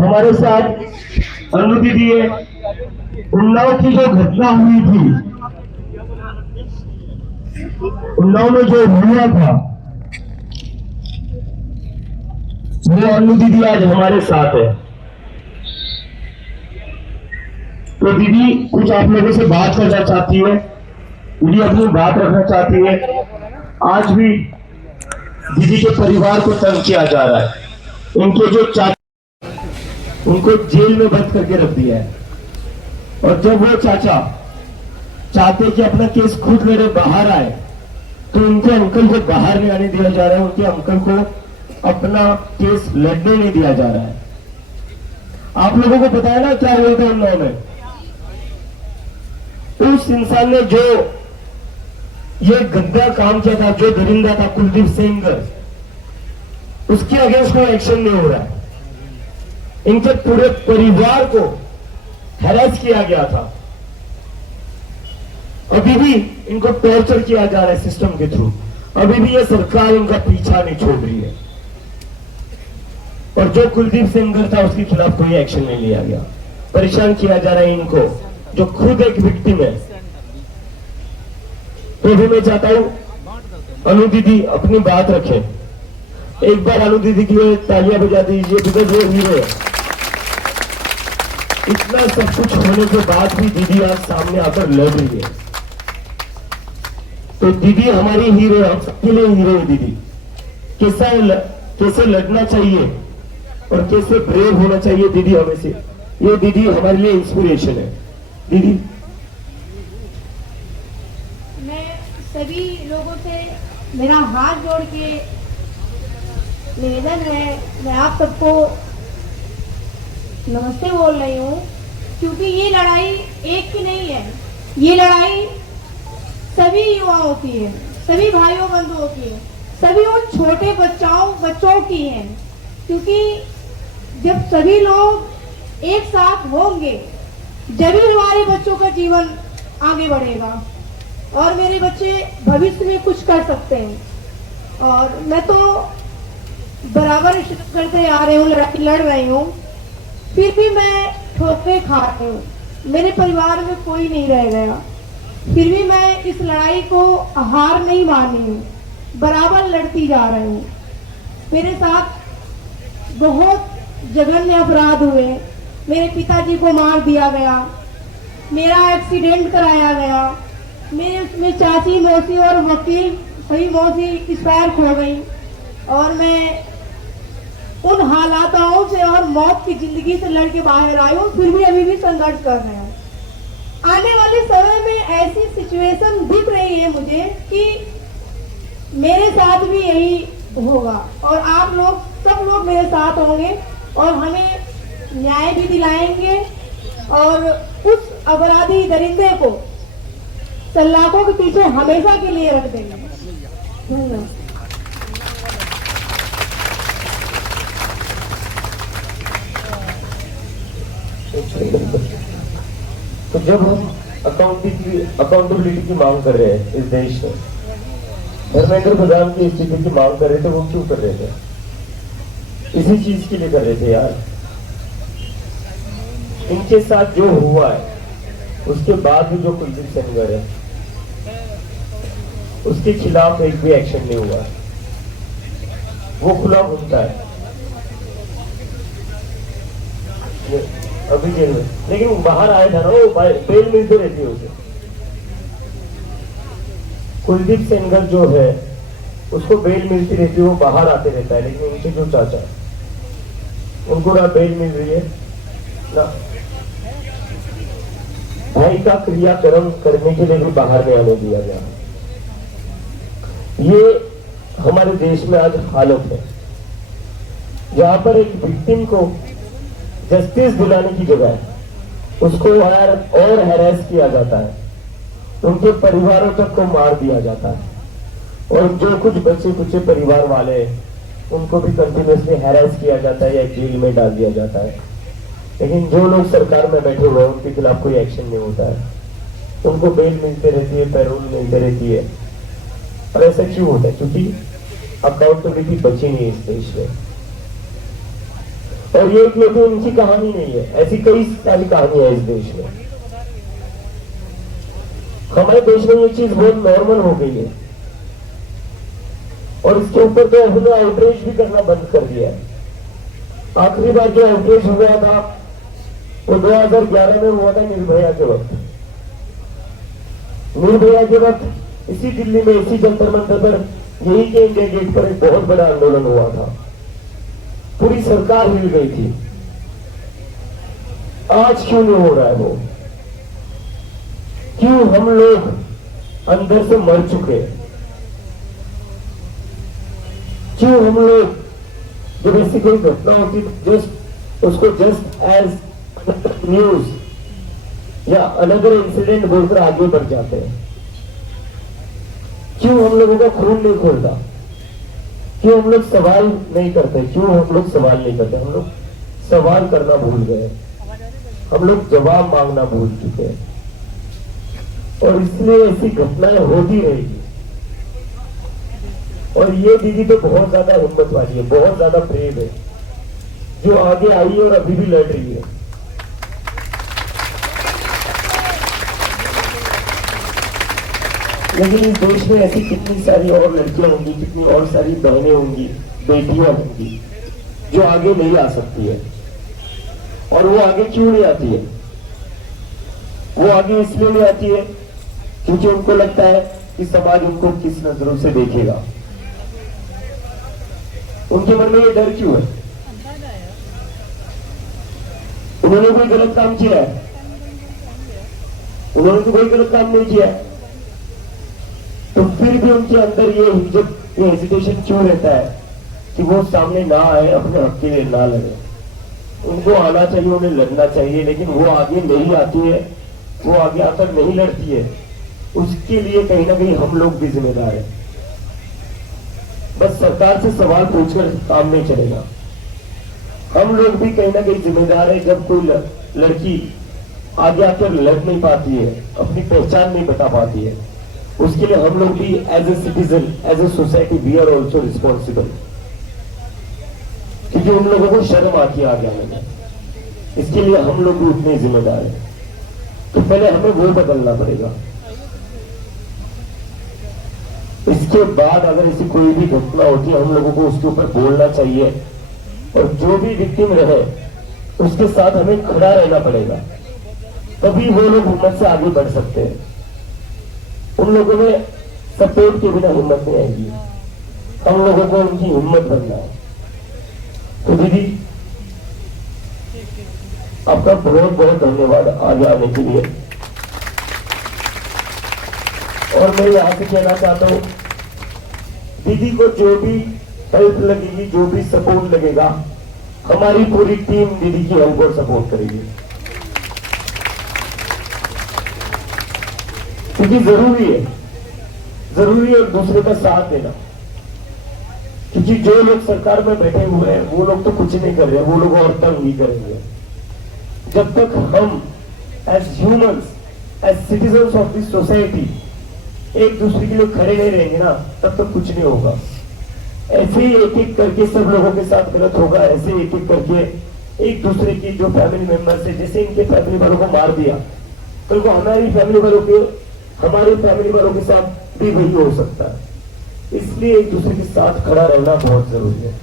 हमारे साथ अनु दीदी है। उन्नाव की जो घटना हुई थी, उन्नाव में जो हुआ था, वो अनु दीदी आज हमारे साथ है। तो दीदी कुछ आप लोगों से बात करना चाहती है, दीदी अपनी बात रखना चाहती है। आज भी दीदी के परिवार को तंग किया जा रहा है। उनके जो चाचा, उनको जेल में बंद करके रख दिया है। और जब वो चाचा चाहते कि अपना केस खुद लड़े, बाहर आए, तो उनके अंकल को बाहर नहीं आने दिया जा रहा है। उनके अंकल को अपना केस लड़ने नहीं दिया जा रहा है। आप लोगों को पता है ना क्या हुआ था उन्नाव में? उस इंसान ने जो ये गंदा काम किया था, जो दरिंदा था, कुलदीप सेंगर, उसके अगेंस्ट कोई एक्शन नहीं हो रहा है। इनके पूरे परिवार को हैरेस किया गया था। अभी भी इनको टॉर्चर किया जा रहा है सिस्टम के थ्रू। अभी भी ये सरकार इनका पीछा नहीं छोड़ रही है। और जो कुलदीप सेंगर था, उसके खिलाफ कोई एक्शन नहीं लिया गया। परेशान किया जा रहा है इनको, जो खुद एक विक्टिम है। तो भी मैं चाहता हूं अनु दीदी अपनी बात रखें। एक बार अनु दीदी के लिए तालियां बजा दीजिए, बिकॉज वो हीरो है। इतना सब कुछ होने के बाद भी दीदी आज सामने आकर लड़ रही है। तो दीदी हमारी हीरो है, हम सबके लिए हीरो है दीदी। कैसे लड़ना चाहिए और कैसे ब्रेव होना चाहिए दीदी हमें से, ये दीदी हमारे लिए इंस्पिरेशन है। दीदी मैं सभी लोगों से मेरा हाथ जोड़ के निवेदन है, मैं आप सबको नमस्ते बोल रही हूँ, क्योंकि ये लड़ाई एक की नहीं है। ये लड़ाई सभी युवाओं की है, सभी भाइयों बंधुओं की है, सभी उन छोटे बच्चों की है। क्योंकि जब सभी लोग एक साथ होंगे, जब ही हमारे बच्चों का जीवन आगे बढ़ेगा और मेरे बच्चे भविष्य में कुछ कर सकते हैं। और मैं तो बराबर करते आ रही हूँ, लड़ रही हूँ, फिर भी मैं ठोकरें खा रही हूँ। मेरे परिवार में कोई नहीं रह गया, फिर भी मैं इस लड़ाई को हार नहीं मानी हूँ, बराबर लड़ती जा रही हूँ। मेरे साथ बहुत जघन्य अपराध हुए। मेरे पिताजी को मार दिया गया, मेरा एक्सीडेंट कराया गया, मेरे उसमें चाची, मौसी और वकील सभी मौसी एक्सपायर हो गई। और मैं उन हालातों से और मौत की जिंदगी से लड़के बाहर आई हूँ, फिर भी अभी भी संघर्ष कर रहे हैं। आने वाले समय में ऐसी सिचुएशन दिख रही है मुझे कि मेरे साथ भी यही होगा और आप लोग सब लोग मेरे साथ होंगे और हमें न्याय भी दिलाएंगे और उस अपराधी दरिंदे को सलाखों के पीछे हमेशा के लिए रख देंगे। धन्यवाद। तो जब हम अकाउंटेबिलिटी की मांग कर रहे हैं इस देश में, धर्मेंद्र प्रधान की स्थिति की मांग कर रहे थे, वो क्यों कर रहे थे? इसी चीज के लिए कर रहे थे यार। इनके साथ जो हुआ है, उसके बाद भी जो कुलदीप सेंगर है, उसके खिलाफ एक भी एक्शन नहीं हुआ। वो खुला घूमता है अभी जेल में, लेकिन बाहर आया था ना, वो बेल मिलती रहती है उसे। कुलदीप सेंगर जो है, उसको बेल मिलती रहती है, वो बाहर आते रहता है। लेकिन उनके जो चाचा, उनको ना बेल मिल रही है, ना भाई का क्रियाक्रम करने के लिए भी बाहर नहीं आने दिया गया। ये हमारे देश में आज हालत है, जहां पर एक विक्टिम को जस्टिस दिलाने की जगह उसको और हैरेस किया जाता है, उनके परिवारों तक को मार दिया जाता है। और जो कुछ बच्चे कुछ परिवार वाले उनको भी कंटिन्यूसली हैरेस किया जाता है या जेल में डाल दिया जाता है। लेकिन जो लोग सरकार में बैठे हुए हैं, उनके खिलाफ कोई एक्शन नहीं होता है। उनको बेल मिलते रहती है, पैरोल मिलते रहती है। और ऐसा क्यों होता है? क्योंकि अकाउंटेबिलिटी बची नहीं इस देश में। और ये केवल उनकी कहानी नहीं है, ऐसी कई सारी कहानियां है इस देश में। हमारे देश में ये चीज बहुत नॉर्मल हो गई है और इसके ऊपर तो हमने आउटरीच भी करना बंद कर दिया है। आखिरी बार जो आउटरीच हुआ था वो 2011 में हुआ था निर्भया के वक्त। निर्भया के वक्त इसी दिल्ली में, इसी जंतर मंतर पर, यही के इंडिया गेट पर एक बहुत बड़ा आंदोलन हुआ था। पूरी सरकार हिल गई थी। आज क्यों नहीं हो रहा है वो? क्यों हम लोग अंदर से मर चुके? क्यों हम लोग जब ऐसी कोई घटना होती जस्ट उसको जस्ट एज न्यूज या अनदर इंसिडेंट बोलकर आगे बढ़ जाते हैं? क्यों हम लोगों का खून नहीं खोलता? क्यों हम लोग सवाल नहीं करते? क्यों हम लोग सवाल नहीं करते? हम लोग सवाल करना भूल गए, हम लोग जवाब मांगना भूल चुके हैं और इसलिए ऐसी घटनाएं होती रहेगी। और ये दीदी तो बहुत ज्यादा हिम्मत वाली है, बहुत ज्यादा ब्रेव है, जो आगे आई है और अभी भी लड़ रही है। लेकिन इस देश में ऐसी कितनी सारी और लड़कियां होंगी, कितनी और सारी बहनें होंगी, बेटियां होंगी जो आगे नहीं आ सकती है। और वो आगे क्यों नहीं आती है? वो आगे इसलिए नहीं आती है क्योंकि उनको लगता है कि समाज उनको किस नजरों से देखेगा। उनके मन में ये डर क्यों है? उन्होंने कोई गलत काम किया है? उन्होंने तो कोई गलत काम नहीं किया है, तो फिर भी उनके अंदर ये हेजिटेशन क्यों रहता है कि वो सामने ना आए, अपने हक के लिए ना लड़े? उनको आना चाहिए, उन्हें लड़ना चाहिए, लेकिन वो आगे नहीं आती है, वो आगे आकर नहीं लड़ती है। उसके लिए कहीं ना कहीं हम लोग भी जिम्मेदार हैं। बस सरकार से सवाल पूछकर काम नहीं चलेगा, हम लोग भी कहीं ना कहीं जिम्मेदार है। जब कोई लड़की आगे आकर लड़ नहीं पाती है, अपनी पहचान नहीं बता पाती है, उसके लिए हम लोग भी as a citizen, as a society, we are also responsible. क्योंकि उन लोगों को शर्म आती है आगे आने में, इसके लिए हम लोग भी उतने जिम्मेदार हैं। तो पहले हमें वो बदलना पड़ेगा। इसके बाद अगर ऐसी कोई भी घटना होती है, हम लोगों को उसके ऊपर बोलना चाहिए और जो भी विक्टिम रहे उसके साथ हमें खड़ा रहना पड़ेगा, तभी वो लोग हिम्मत से आगे बढ़ सकते हैं। उन लोगों में सपोर्ट के बिना हिम्मत नहीं आएगी, हम लोगों को उनकी हिम्मत बनना है। तो दीदी आपका बहुत बहुत धन्यवाद आगे आने के लिए। और मैं यहां से कहना चाहता हूं, दीदी को जो भी हेल्प लगेगी, जो भी सपोर्ट लगेगा, हमारी पूरी टीम दीदी की हेल्प और सपोर्ट करेगी। क्योंकि जरूरी है एक दूसरे का साथ देना। क्योंकि जो लोग सरकार में बैठे हुए हैं वो लोग तो कुछ नहीं कर रहे, वो लोग और तंग ही करेंगे। जब तक हम as humans, as citizens of this society एक दूसरे के लिए खड़े नहीं रहेंगे ना, तब तक कुछ नहीं होगा। ऐसे ही एक एक करके सब लोगों के साथ गलत होगा। ऐसे एक एक करके एक दूसरे की जो फैमिली मेंबर्स है, जैसे इनके फैमिली वालों को मार दिया, कल को हमारे फैमिली वालों के साथ भी वही हो सकता है। इसलिए एक दूसरे के साथ खड़ा रहना बहुत जरूरी है।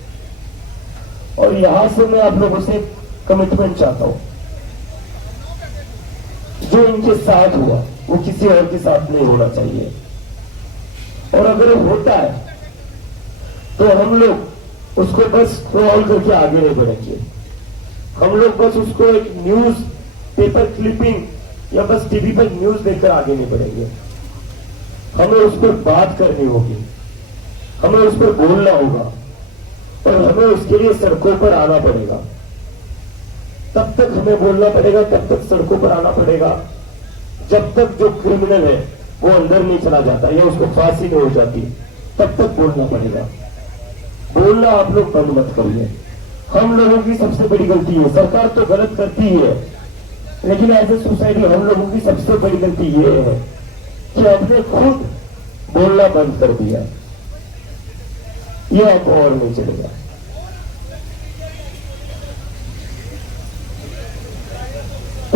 और यहां से मैं आप लोगों से कमिटमेंट चाहता हूं, जो इनके साथ हुआ वो किसी और के साथ नहीं होना चाहिए। और अगर होता है तो हम लोग उसको बस स्क्रॉल करके आगे नहीं बढ़ेंगे। हम लोग बस उसको एक न्यूज पेपर क्लिपिंग या बस टीवी पर न्यूज देखकर आगे नहीं बढ़ेंगे। हमें उस पर बात करनी होगी, हमें उस पर बोलना होगा और हमें उसके लिए सड़कों पर आना पड़ेगा। तब तक हमें बोलना पड़ेगा, तब तक सड़कों पर आना पड़ेगा, जब तक जो क्रिमिनल है वो अंदर नहीं चला जाता या उसको फांसी नहीं हो जाती, तब तक बोलना पड़ेगा। बोलना आप लोग बंद मत करिए। हम लोगों की सबसे बड़ी गलती है, सरकार तो गलत करती ही है, लेकिन एज ए सोसाइटी हम लोगों की सबसे बड़ी गलती ये है कि हमने खुद बोलना बंद कर दिया। ये अब और नहीं चलेगा।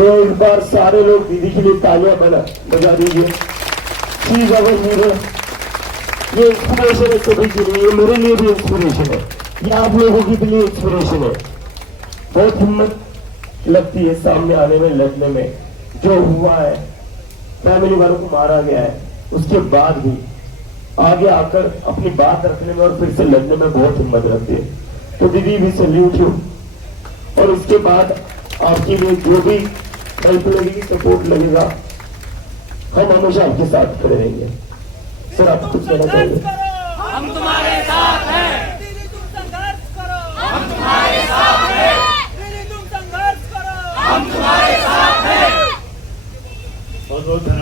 तो एक बार सारे लोग दीदी के लिए तालियां बजा दीजिए। She is our hero. ये इंस्पिरेशन है सभी के लिए, ये मेरे लिए भी इंस्पिरेशन है, ये आप लोगों के लिए इंस्पिरेशन है। बहुत हिम्मत लगती है सामने आने में, लड़ने में। जो हुआ है, फैमिली वालों को मारा गया है, उसके बाद भी आगे आकर अपनी बात रखने में और फिर से लड़ने में बहुत हिम्मत लगती है। तो दीदी भी सैल्यूट यू। और उसके बाद आपके लिए जो भी हेल्प लगेगी, सपोर्ट लगेगा, हम हमेशा आपके साथ खड़े रहेंगे। सर, आप कुछ कहना चाहेंगे? हम तुम्हारे साथ हैं। दीदी तुम संघर्ष करो, हम तुम्हारे साथ हैं। दीदी तुम संघर्ष करो, हम तुम्हारे साथ हैं। बहुत बहुत